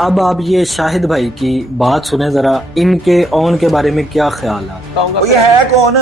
अब आप ये शाहिद भाई की बात सुने जरा, इनके ऑन के बारे में क्या ख्याल है। ये है कौन?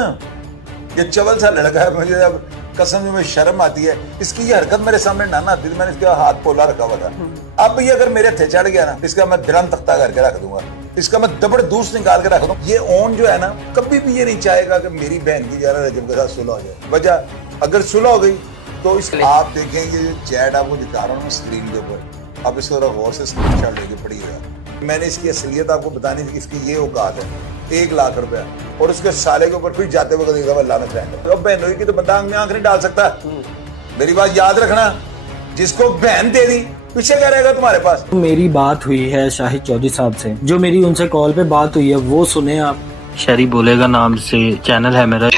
ये चवल सा लड़का है, मुझे अब कसम में शर्म आती है। इसकी ये हरकत मेरे सामने ना आती थी, मैंने इसका हाथ पोला रखा हुआ था। अब ये अगर मेरे थे चढ़ गया ना, इसका मैं दिरन तख्ता करके रख दूंगा, इसका मैं दबड़ दूस निकाल के रख दूं। ये ऑन जो है ना, कभी भी ये नहीं चाहेगा कि मेरी बहन की जरा रजब के साथ सुलह हो जाए। वजह अगर सुलह हो गई तो इस आप देखेंगे जो चैट आपको दिखा रहा हूँ स्क्रीन के ऊपर, अब इसको गौर से स्क्रीनशॉट लेके पढ़िएगा। मैंने इसकी असलियत आपको बतानी थी, इसकी ये औकात है 1 लाख रुपया, और उसके साले के ऊपर फिर जाते वक्त देखा लानत रहेगा। तो बहनोई की तो बंदा आंख में आंख नहीं डाल सकता। मेरी बात याद रखना, जिसको बहन दे दी पीछे क्या रहेगा तुम्हारे पास। मेरी बात हुई है शाहिद चौधरी साहब से, जो मेरी उनसे कॉल पे बात हुई है वो सुने आप। शरी बोलेगा नाम से चैनल है मेरा,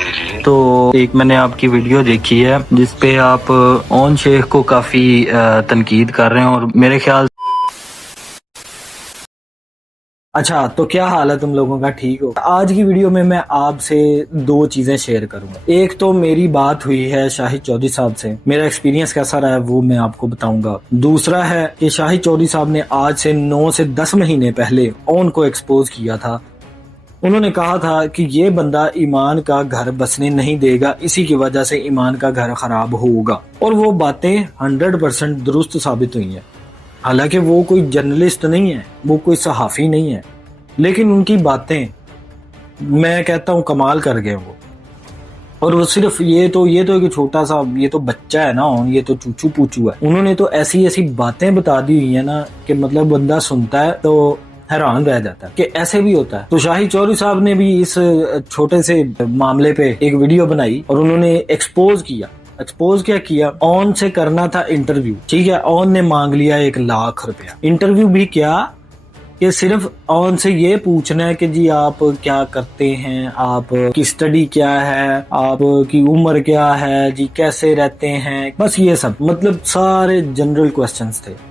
तो एक मैंने आपकी वीडियो देखी है जिसपे आप ऑन शेख को काफी तनकीद कर रहे हैं, और मेरे ख्याल। अच्छा, तो क्या हाल है तुम लोगों का, ठीक हो? आज की वीडियो में मैं आपसे 2 चीजें शेयर करूंगा। एक तो मेरी बात हुई है शाहिद चौधरी साहब से, मेरा एक्सपीरियंस कैसा रहा है वो मैं आपको बताऊंगा। दूसरा है कि शाहिद चौधरी साहब ने आज से 9 से 10 महीने पहले ऑन को एक्सपोज किया था। उन्होंने कहा था कि ये बंदा ईमान का घर बसने नहीं देगा, इसी की वजह से ईमान का घर खराब होगा, और वो बातें 100% दुरुस्त साबित हुई हैं। हालांकि वो कोई जर्नलिस्ट नहीं है, वो कोई सहाफ़ी नहीं है, लेकिन उनकी बातें मैं कहता हूँ कमाल कर गए वो। और वो सिर्फ ये तो एक छोटा सा, ये तो बच्चा है ना, ये तो चूचू पूचू है। उन्होंने तो ऐसी ऐसी बातें बता दी हुई है ना कि मतलब बंदा सुनता है तो हैरान रह जाता है कि ऐसे भी होता है। तो शाहिद चौधरी साहब ने भी इस छोटे से मामले पे एक वीडियो बनाई और उन्होंने एक्सपोज क्या किया। ऑन से करना था इंटरव्यू, ठीक है, ऑन ने मांग लिया 1 लाख रुपया। इंटरव्यू भी क्या कि सिर्फ ऑन से ये पूछना है कि जी आप क्या करते हैं, आप की स्टडी क्या है, आप की उम्र क्या है जी, कैसे रहते हैं, बस ये सब, मतलब सारे जनरल क्वेश्चंस थे।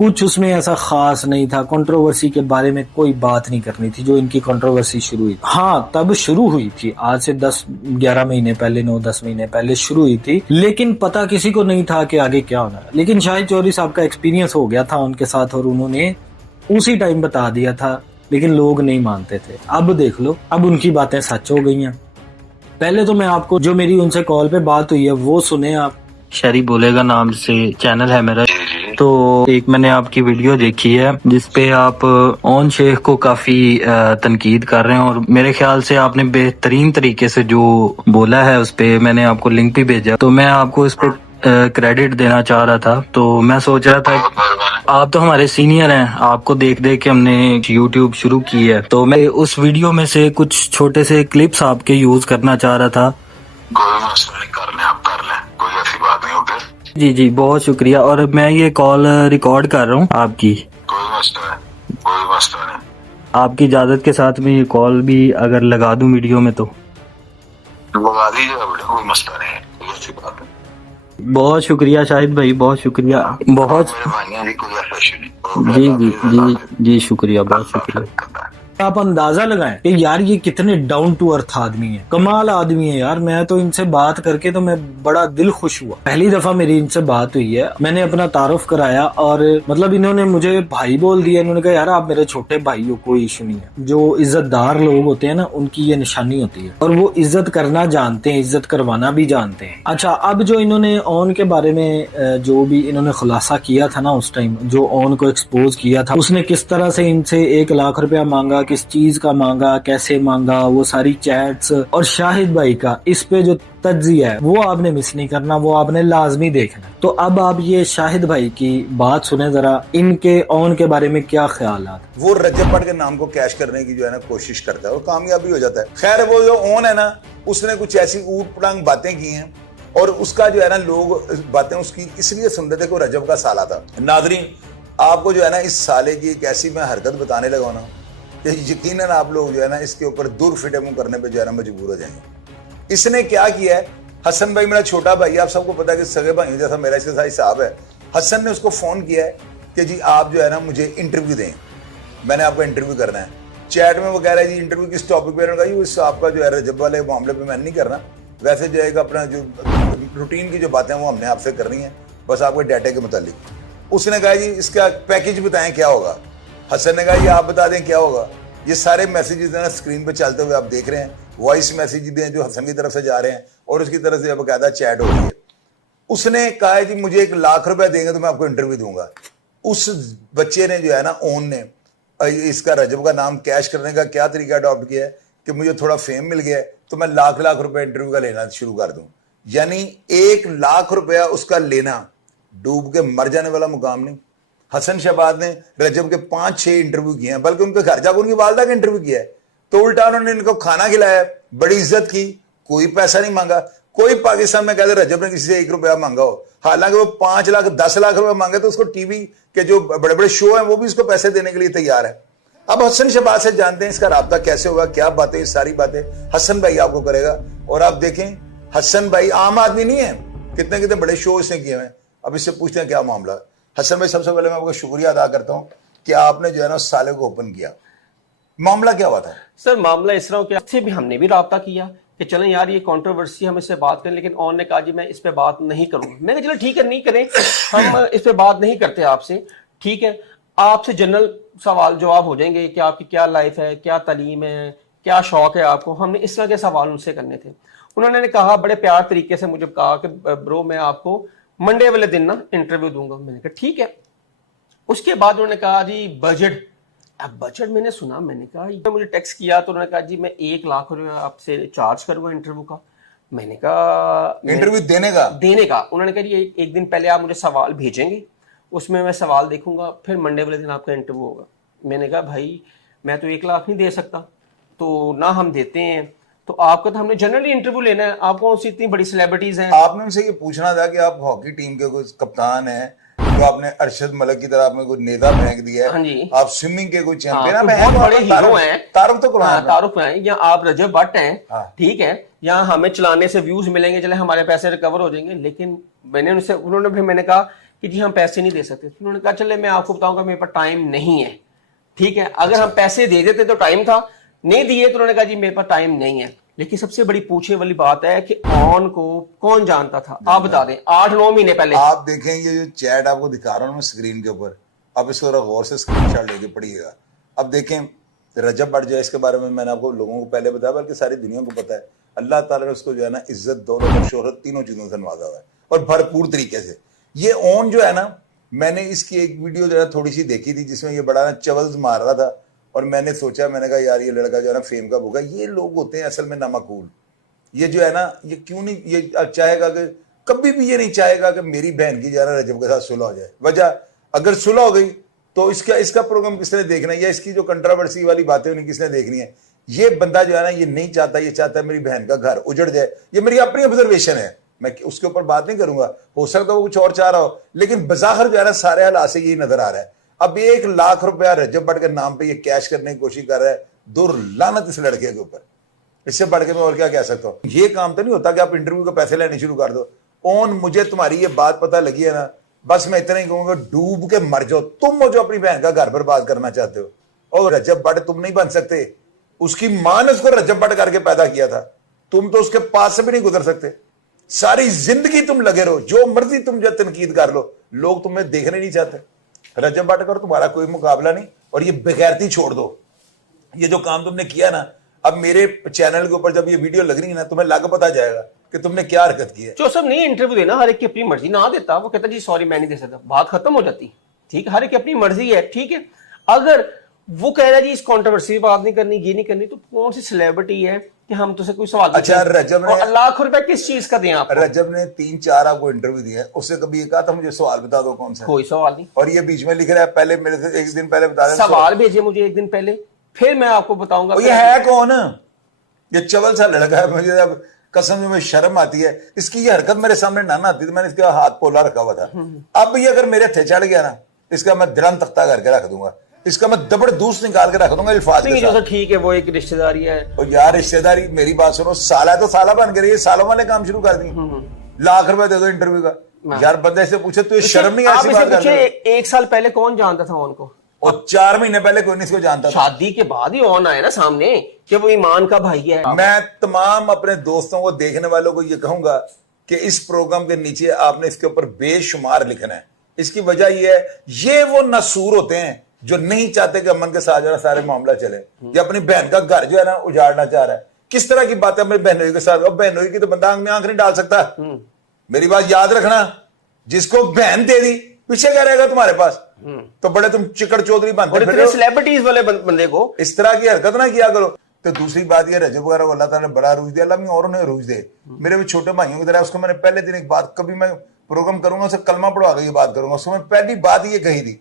कुछ उसमें ऐसा खास नहीं था, कंट्रोवर्सी के बारे में कोई बात नहीं करनी थी। जो इनकी कंट्रोवर्सी शुरू हुई, हाँ तब शुरू हुई थी, आज से 10-11 महीने पहले, 9-10 महीने पहले शुरू हुई थी, लेकिन पता किसी को नहीं था कि आगे क्या होना है। लेकिन शाहिद चौधरी साहब का एक्सपीरियंस हो गया था उनके साथ और उन्होंने उसी टाइम बता दिया था, लेकिन लोग नहीं मानते थे। अब देख लो, अब उनकी बातें सच हो गई हैं। पहले तो मैं आपको जो मेरी उनसे कॉल पे बात हुई है वो सुने आप। शरी बोलेगा नाम से चैनल है मेरा, तो एक मैंने आपकी वीडियो देखी है जिसपे आप ऑन शेख को काफी तनकीद कर रहे हैं, और मेरे ख्याल से आपने बेहतरीन तरीके से जो बोला है उस पे मैंने आपको लिंक भी भेजा, तो मैं आपको इस पे क्रेडिट देना चाह रहा था। तो मैं सोच रहा था आप तो हमारे सीनियर हैं, आपको देख देख के हमने YouTube शुरू की है, तो मैं उस वीडियो में से कुछ छोटे से क्लिप्स आपके यूज करना चाह रहा था। कोई मसला नहीं, कर लें, आप कर लें, कोई ऐसी बात नहीं होगी। जी जी, बहुत शुक्रिया। और मैं ये कॉल रिकॉर्ड कर रहा हूँ आपकी। कोई मसला नहीं, कोई मसला नहीं। आपकी इजाजत के साथ में ये कॉल भी अगर लगा दूं वीडियो में तो लगा दीजिए, कोई मसला नहीं, कोई ऐसी बात नहीं। बहुत शुक्रिया शाहिद भाई, बहुत शुक्रिया, बहुत जी जी जी जी, शुक्रिया, बहुत शुक्रिया। आप अंदाजा लगाएं कि यार ये कितने डाउन टू अर्थ आदमी है, कमाल आदमी है यार। मैं तो इनसे बात करके तो मैं बड़ा दिल खुश हुआ। पहली दफा मेरी इनसे बात हुई है, मैंने अपना तारुफ कराया और मतलब इन्होंने मुझे भाई बोल दिया। इन्होंने कहा यार आप मेरे छोटे भाई हो, कोई इशू नहीं है। जो इज्जतदार लोग होते हैं ना, उनकी ये निशानी होती है, और वो इज्जत करना जानते हैं, इज्जत करवाना भी जानते हैं। अच्छा, अब जो इन्होंने ऑन के बारे में जो भी इन्होंने खुलासा किया था ना, उस टाइम जो ऑन को एक्सपोज किया था, उसने किस तरह से इनसे 1 लाख रुपया मांगा, किस चीज का मांगा, कैसे मांगा, वो सारी चैट्स, और शाहिद भाई का इस पे जो तज्जिया है वो आपने मिस नहीं करना, वो आपने लाजमी देखना। तो अब आप ये शाहिद भाई की बात सुने जरा, इनके ऑन के बारे में क्या ख्याल है। वो रजब पट के नाम को कैश करने की जो है ना कोशिश करता है, वो कामयाबी हो जाता है। खैर, वो जो ऑन है ना, उसने कुछ ऐसी ऊट पटांग बातें की हैं, और उसका जो है ना लोग बातें उसकी इसलिए सुन रहे थे कि वो रजब का साला था। नादरीन, आपको जो है ना इस साले की एक ऐसी मैं हरकत बताने लगा ना, यकीनन आप लोग जो है ना इसके ऊपर दूर फिटे मुंह करने पे जो है ना मजबूर हो जाएंगे। इसने क्या किया है, हसन भाई मेरा छोटा भाई, आप सबको पता है कि सगे भाई जैसा मेरा इसके साथ हिसाब है। हसन ने उसको फोन किया है कि जी आप जो है ना मुझे इंटरव्यू दें, मैंने आपका इंटरव्यू करना है। चैट में वो कह रहा है जी इंटरव्यू किस टॉपिक पे, इस आपका जो है रजब वाले मामले पे मैंने नहीं करना, वैसे जो है अपना जो रूटीन की जो बातें वो हमने आपसे करनी है, बस आपके डाटा के मुतालिक। उसने कहा जी इसका पैकेज बताएं क्या होगा। हसन ने कहा ये आप बता दें क्या होगा। ये सारे मैसेजेस ना स्क्रीन पे चलते हुए आप देख रहे हैं, वॉइस मैसेज भी हैं जो हसन की तरफ से जा रहे हैं और उसकी तरफ से बकायदा चैट हो रही है। उसने कहा है कि मुझे 1 लाख रुपया देंगे तो मैं आपको इंटरव्यू दूंगा। उस बच्चे ने जो है ना, ओन ने इसका रजब का नाम कैश करने का क्या तरीका अडॉप्ट किया है कि मुझे थोड़ा फेम मिल गया है तो मैं लाख रुपए इंटरव्यू का लेना शुरू कर दूं। यानी 1 लाख रुपया उसका लेना डूब के मर जाने वाला मुकाम नहीं। हसन शहबाज ने रजब के 5-6 इंटरव्यू किए हैं, बल्कि उनके घर जाकर उनकी वालदा का इंटरव्यू किया है, तो उल्टा उन्होंने इनको खाना खिलाया, बड़ी इज्जत की, कोई पैसा नहीं मांगा। कोई पाकिस्तान में कहते रजब ने किसी से 1 रुपया मांगा हो, हालांकि वो 5 लाख 10 लाख रुपए मांगे तो उसको टीवी के जो बड़े बड़े शो हैं वो भी उसको पैसे देने के लिए तैयार है। अब हसन शहबाज से जानते हैं इसका राब्ता कैसे होगा, क्या बातें, सारी बातें हसन भाई आपको करेगा। और आप देखें हसन भाई आम आदमी नहीं है, कितने कितने बड़े शो इसने किए हैं। अब इससे पूछते हैं क्या मामला। हसन भाई, सबसे पहले मैं आपका शुक्रिया अदा करता हूं कि आपने जो है ना साले को ओपन किया। मामला क्या हुआ था सर? मामला इस तरह हो, से भी हमने भी राब्ता किया कि चलें यार ये कंट्रोवर्सी हम इससे बात करें, लेकिन ऑन ने कहा जी मैं इस पे बात नहीं करूंगा। मैंने कहा चलो ठीक है, नहीं करें, हम इस पे बात नहीं करते आपसे, ठीक है। आपसे जनरल सवाल जवाब हो जाएंगे कि आपकी क्या लाइफ है, क्या तालीम है, क्या शौक है आपको। हमने इस तरह के सवाल उनसे करने थे। उन्होंने कहा बड़े प्यार तरीके से मुझे कहा कि ब्रो मैं आपको मंडे वाले दिन ना इंटरव्यू दूंगा। मैंने कहा ठीक है। उसके बाद उन्होंने कहा जी बजट। अब बजट मैंने सुना, मैंने कहा मुझे टेक्स्ट किया तो उन्होंने कहा जी मैं 1 लाख रुपया आपसे चार्ज करूंगा इंटरव्यू का। मैंने कहा इंटरव्यू देने का। उन्होंने कहा जी एक दिन पहले आप मुझे सवाल भेजेंगे, उसमें मैं सवाल देखूंगा, फिर मंडे वाले दिन आपका इंटरव्यू होगा। मैंने कहा भाई मैं तो 1 लाख नहीं दे सकता, तो ना हम देते हैं तो आपका तो हमने जनरली इंटरव्यू लेना है। आप कौन सी इतनी बड़ी सेलिब्रिटीज हैं? आपने उनसे ये पूछना था कि आप हॉकी टीम के कोई कप्तान हैं, तो आपने अरशद मलिक की तरह आपने कोई नेता फेंक दिया है। हाँ जी। आप स्विमिंग के कोई चैंपियन हाँ, बहुत बड़े हीरो हैं, तारुफ तो तारुफ हैं, या आप रजब भट्ट हैं, हाँ। ठीक है, या हमें चलाने से व्यूज मिलेंगे, चले हमारे पैसे रिकवर हो जाएंगे। लेकिन मैंने कहा कि जी हम पैसे नहीं दे सकते। उन्होंने कहा चले मैं आपको बताऊंगा मेरे पास टाइम नहीं है, ठीक है। अगर हम पैसे दे देते तो टाइम था, नहीं दिए तो उन्होंने कहा जी मेरे पास टाइम नहीं है। लेकिन सबसे बड़ी पूछने वाली बात है कि ऑन को कौन जानता था? आप बता दें। 8-9 महीने पहले आप देखें ये जो चैट आपको दिखा रहा हूं मैं स्क्रीन के ऊपर, अब इसको जरा गौर से स्क्रीनशॉट लेके पढ़िएगा। अब देखें रजब भट्ट जो है, इसके बारे में मैंने आपको लोगों को पहले बताया, बल्कि सारी दुनिया को पता है, अल्लाह ताला ने उसको जो है ना इज्जत, दौलत और शोहरत तीनों चीजों से नवाजा हुआ है और भरपूर तरीके से। ये ऑन जो है ना, मैंने इसकी एक वीडियो जो है थोड़ी सी देखी थी जिसमें ये बड़ा ना चवल्स मार रहा था और मैंने सोचा, मैंने कहा यार ये लड़का जो है ना फेम का भूखा। ये लोग होते हैं असल में नामाकूल। ये जो है ना, ये क्यों नहीं ये चाहेगा कि कभी भी ये नहीं चाहेगा कि मेरी बहन की जो है ना रजब के साथ सुलह हो जाए। वजह अगर सुलह हो गई तो इसका प्रोग्राम किसने देखना है, या इसकी जो कंट्रोवर्सी वाली बातें उन्हें किसने देखनी है। ये बंदा जो है ना ये नहीं चाहता, ये चाहता है मेरी बहन का घर उजड़ जाए। ये मेरी अपनी ऑब्जर्वेशन है, मैं उसके ऊपर बात नहीं करूंगा, हो सकता है वो कुछ और चाह रहा हो, लेकिन बज़ाहिर जो है ना सारे हालात से यही नजर आ रहा है। अब 1 लाख रुपया रजब भट्ट के नाम पे ये कैश करने की कोशिश कर रहा है। दूर लानत इस लड़के के ऊपर, इससे बढ़ के मैं और क्या कह सकता हूं। ये काम तो नहीं होता कि आप इंटरव्यू के पैसे लेने शुरू कर दो। ओन मुझे तुम्हारी ये बात पता लगी है ना, बस मैं इतना ही कहूंगा डूब के मर जाओ। तुम हो जो अपनी बहन का घर बर्बाद करना चाहते हो, और रजब भट्ट तुम नहीं बन सकते। उसकी मां ने उसको रजब भट्ट करके पैदा किया था, तुम तो उसके पास से भी नहीं गुजर सकते। सारी जिंदगी तुम लगे रहो, जो मर्जी तुम जो तनकीद कर लो, लोग तुम्हें देखने नहीं चाहते। रजब भट्ट का तुम्हारा कोई मुकाबला नहीं, और ये बेगैरती छोड़ दो। ये जो काम तुमने किया ना, अब मेरे चैनल के ऊपर जब ये वीडियो लग रही है ना, तुम्हें लाग पता जाएगा कि तुमने क्या हरकत की है। जो सब नहीं इंटरव्यू देना, हर एक की अपनी मर्जी। ना देता वो कहता जी सॉरी मैं नहीं दे सकता, बात खत्म हो जाती। ठीक है, हर एक की अपनी मर्जी है, ठीक है। अगर वो कह रहा है जी इस कंट्रोवर्सी बात नहीं करनी, ये नहीं करनी, तो कौन सी सेलिब्रिटी है कि हम तुझसे कोई सवाल अच्छा, रजब ने लाख रुपए किस चीज का दिया आपको? रजब ने 3-4 आपको इंटरव्यू दिया, उससे कभी ये कहा था मुझे सवाल बता दो कौन सा? कोई सवाल नहीं। और ये बीच में लिख रहा है पहले मेरे से 1 दिन पहले बता रहे सवाल भेजिए मुझे 1 दिन पहले, फिर मैं आपको बताऊंगा। ये है कौन? ये चवल सा लड़का है। मुझे अब कसम में शर्म आती है, इसकी ये हरकत मेरे सामने ना आती तो मैंने इसका हाथ पोला रखा हुआ था। अब ये अगर मेरे थे चढ़ गया ना, इसका मैं दिरन तख्ता करके रख दूंगा, इसका मैं दबड़ दूस निकाल के रख दूंगा अल्फाज के साथ। ठीक है, वो एक रिश्तेदारी है। और यार रिश्तेदारी, मेरी बात सुनो, साला तो साला बन के रही है, सालों वाले काम शुरू कर दिए। लाख रुपए दे दो इंटरव्यू का। यार बंदे से पूछे तो शर्म नहीं ऐसी बात करते? 1 साल पहले कौन जानता था उनको? और 4 महीने पहले कोई नहीं इसको जानता था। शादी के बाद ही ऑन आया ना सामने कि वो ईमान का भाई है। मैं तमाम अपने दोस्तों को, देखने वालों को ये कहूंगा कि इस प्रोग्राम के नीचे आपने इसके ऊपर बेशुमार लिखना है। इसकी वजह यह है, ये वो नसूर होते हैं जो नहीं चाहते कि अमन के साथ जो है सारे मामला चले, या अपनी बहन का घर जो है ना उजाड़ना चाह रहा है, किस तरह की बात है अपनी बहनोई के साथ? अब बहनोई की तो बंदा आंख में आंख नहीं डाल सकता। मेरी बात याद रखना, जिसको बहन दे दी पीछे क्या रहेगा तुम्हारे पास? तो बड़े तुम चिकड़ चौधरी बनते फिर सेलिब्रिटीज वाले बंदे को इस तरह की हरकत ना किया करो। तो दूसरी बात ये, रजब वगैरह को अल्लाह ताला ने बड़ा रूज दिया, अल्लाह में और उन्हें रूज दे। मेरे भी छोटे भाइयों की तरह, उसको मैंने पहले दिन एक बात, कभी मैं प्रोग्राम करूंगा उसे कलमा पढ़वा के ये बात करूंगा, उसको मैं पहली बात ये कही थी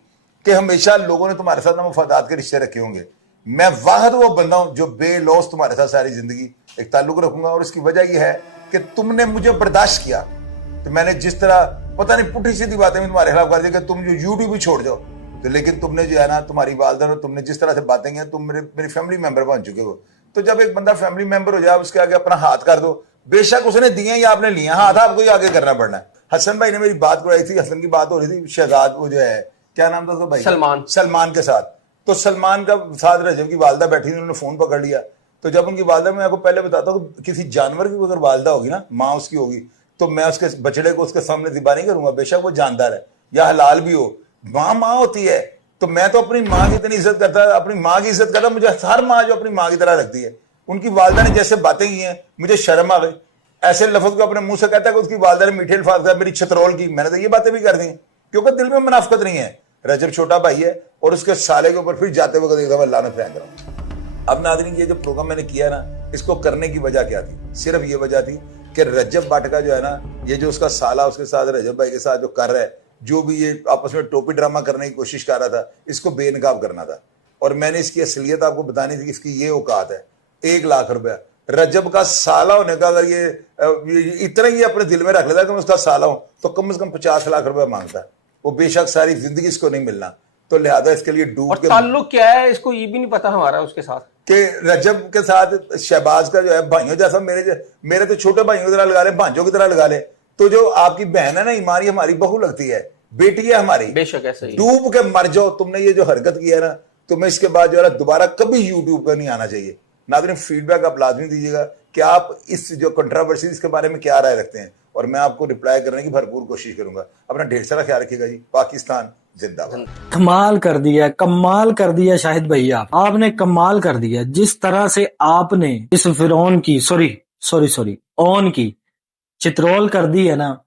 कि हमेशा लोगों ने तुम्हारे साथ मुफादात के रिश्ते रखे होंगे, मैं वाहद वो बंदा हूं जो बेलौस तुम्हारे साथ सारी जिंदगी एक ताल्लुक रखूंगा। और इसकी वजह यह है कि तुमने मुझे बर्दाश्त किया, तो मैंने जिस तरह पता नहीं पुठी सीधी बातें भी तुम्हारे खिलाफ कर दी कि तुम जो यूट्यूब भी छोड़ जाओ, तो लेकिन तुमने जो है ना, तुम्हारी वालदा ने तुमने जिस तरह से बातें की, तुम मेरी फैमिली मेंबर बन चुके हो। तो जब एक बंदा फैमिली मेंबर हो जाए, उसके आगे अपना हाथ कर दो, बेशक उसने दिए या आपने लिए, हाथ आपको ही आगे करना पड़ना है। हसन भाई ने मेरी बात कराई थी, हसन की बात हो रही थी शहजाद, वो जो है क्या नाम था उसका भाई, सलमान के साथ। तो सलमान का साथ रजब की वालदा बैठी थी, उन्होंने फोन पकड़ लिया। तो जब उनकी वालदा, मैं आपको पहले बताता हूँ, किसी जानवर की अगर वालदा होगी ना, माँ उसकी होगी, तो मैं उसके बछड़े को उसके सामने ज़िबा नहीं करूंगा, बेशक वो जानदार है या हलाल भी हो, माँ होती है। तो मैं तो अपनी माँ की इतनी इज्जत करता, अपनी माँ की इज्जत करता, मुझे हर माँ जो अपनी माँ की तरह रखती है। उनकी वालदा ने जैसे बातें की हैं, मुझे शर्म आ गई। ऐसे लफ्ज को अपने मुंह से कहता है कि उसकी वालदा ने मीठे अल्फाज का मेरी छतरोल की, मैंने तो ये बातें भी कर दी क्योंकि दिल में मुनाफिकत नहीं है। रजब छोटा भाई है और उसके साले के ऊपर फिर जाते वक्त एक दफा अल्लाह ने फेंक रहा। अब नाज़रीन, ये जो प्रोग्राम मैंने किया ना, इसको करने की वजह क्या थी? सिर्फ ये वजह थी कि रजब भट्ट का जो है ना, ये जो उसका साला उसके साथ रजब भाई के साथ जो कर रहा है, जो भी ये आपस में टोपी ड्रामा करने की कोशिश कर रहा था, इसको बेनकाब करना था। और मैंने इसकी असलियत आपको बतानी थी कि इसकी ये औकात है। 1 लाख रुपया रजब का साला होने का, अगर ये इतना ही अपने दिल में रख लेता है कि मैं उसका साला हूं, तो कम से कम 50 लाख रुपया मांगता है। वो बेशक सारी जिंदगी इसको नहीं मिलना, तो लिहाजा इसके लिए डूब के। ताल्लुक क्या है इसको ये भी नहीं पता हमारा उसके साथ, कि रजब के साथ शहबाज का जो है भाइयों जैसा, मेरे तो छोटे भाइयों की तरह लगा ले, भांजों की तरह लगा ले। तो जो आपकी बहन है ना, ईमानी हमारी बहू लगती है, बेटी है हमारी, बेशक ऐसा ही। डूब के मर जाओ। तुमने ये जो हरकत की है ना, तुम्हें इसके बाद जो है दोबारा कभी यूट्यूब पर नहीं आना चाहिए। नाज़रीन, फीडबैक आप लाजमी दीजिएगा कि आप इस जो कंट्रोवर्सी इसके बारे में क्या राय रखते हैं, और मैं आपको रिप्लाई करने की भरपूर कोशिश करूंगा। अपना ढेर सारा ख्याल रखिएगा जी। पाकिस्तान जिंदाबाद। कमाल कर दिया, कमाल कर दिया शाहिद भैया, आपने कमाल कर दिया। जिस तरह से आपने इस फिरौन की सॉरी ऑन की चित्रोल कर दी है ना,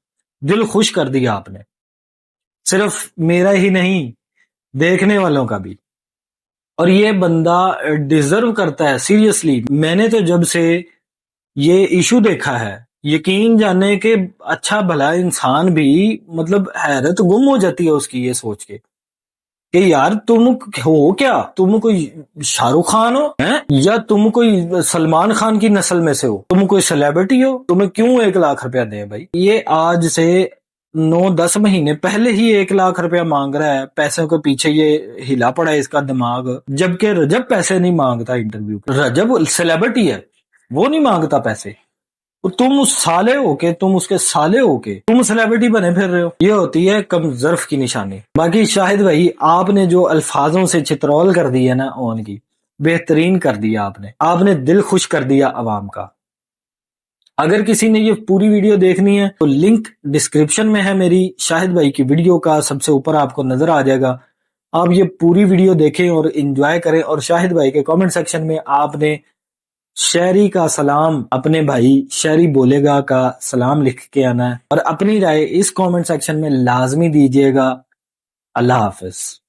दिल खुश कर दिया आपने। सिर्फ मेरा ही नहीं, देखने वालों का भी। और ये बंदा डिजर्व करता है सीरियसली। मैंने तो जब से ये इशू देखा है, यकीन जाने के अच्छा भला इंसान भी मतलब हैरत गुम हो जाती है उसकी ये सोच के कि यार तुम हो क्या, तुम कोई शाहरुख खान हो हैं, या तुम कोई सलमान खान की नस्ल में से हो, तुम कोई सेलिब्रिटी हो, तुम्हें क्यों 1 लाख रुपया दें भाई? ये आज से 9-10 महीने पहले ही 1 लाख रुपया मांग रहा है। पैसों के पीछे ये हिला पड़ा है इसका दिमाग, जबकि रजब पैसे नहीं मांगता इंटरव्यू के। रजब सेलिब्रिटी है, वो नहीं मांगता पैसे। तुम उस साले होके, तुम उसके साले होके तुम सेलिब्रिटी बने फिर रहे हो। ये होती है कमजर्फ की निशानी। बाकी शाहिद भाई, आपने जो अल्फाजों से चित्रोल कर दी है ना ऑन की, बेहतरीन कर दिया आपने दिल खुश कर दिया अवाम का। अगर किसी ने ये पूरी वीडियो देखनी है तो लिंक डिस्क्रिप्शन में है मेरी शाहिद भाई की वीडियो का, सबसे ऊपर आपको नजर आ जाएगा। आप ये पूरी वीडियो देखें और एंजॉय करें। और शाहिद भाई के कमेंट सेक्शन में आपने शेरी का सलाम, अपने भाई शेरी बोलेगा का सलाम लिख के आना है, और अपनी राय इस कमेंट सेक्शन में लाजमी दीजिएगा। अल्लाह हाफिज।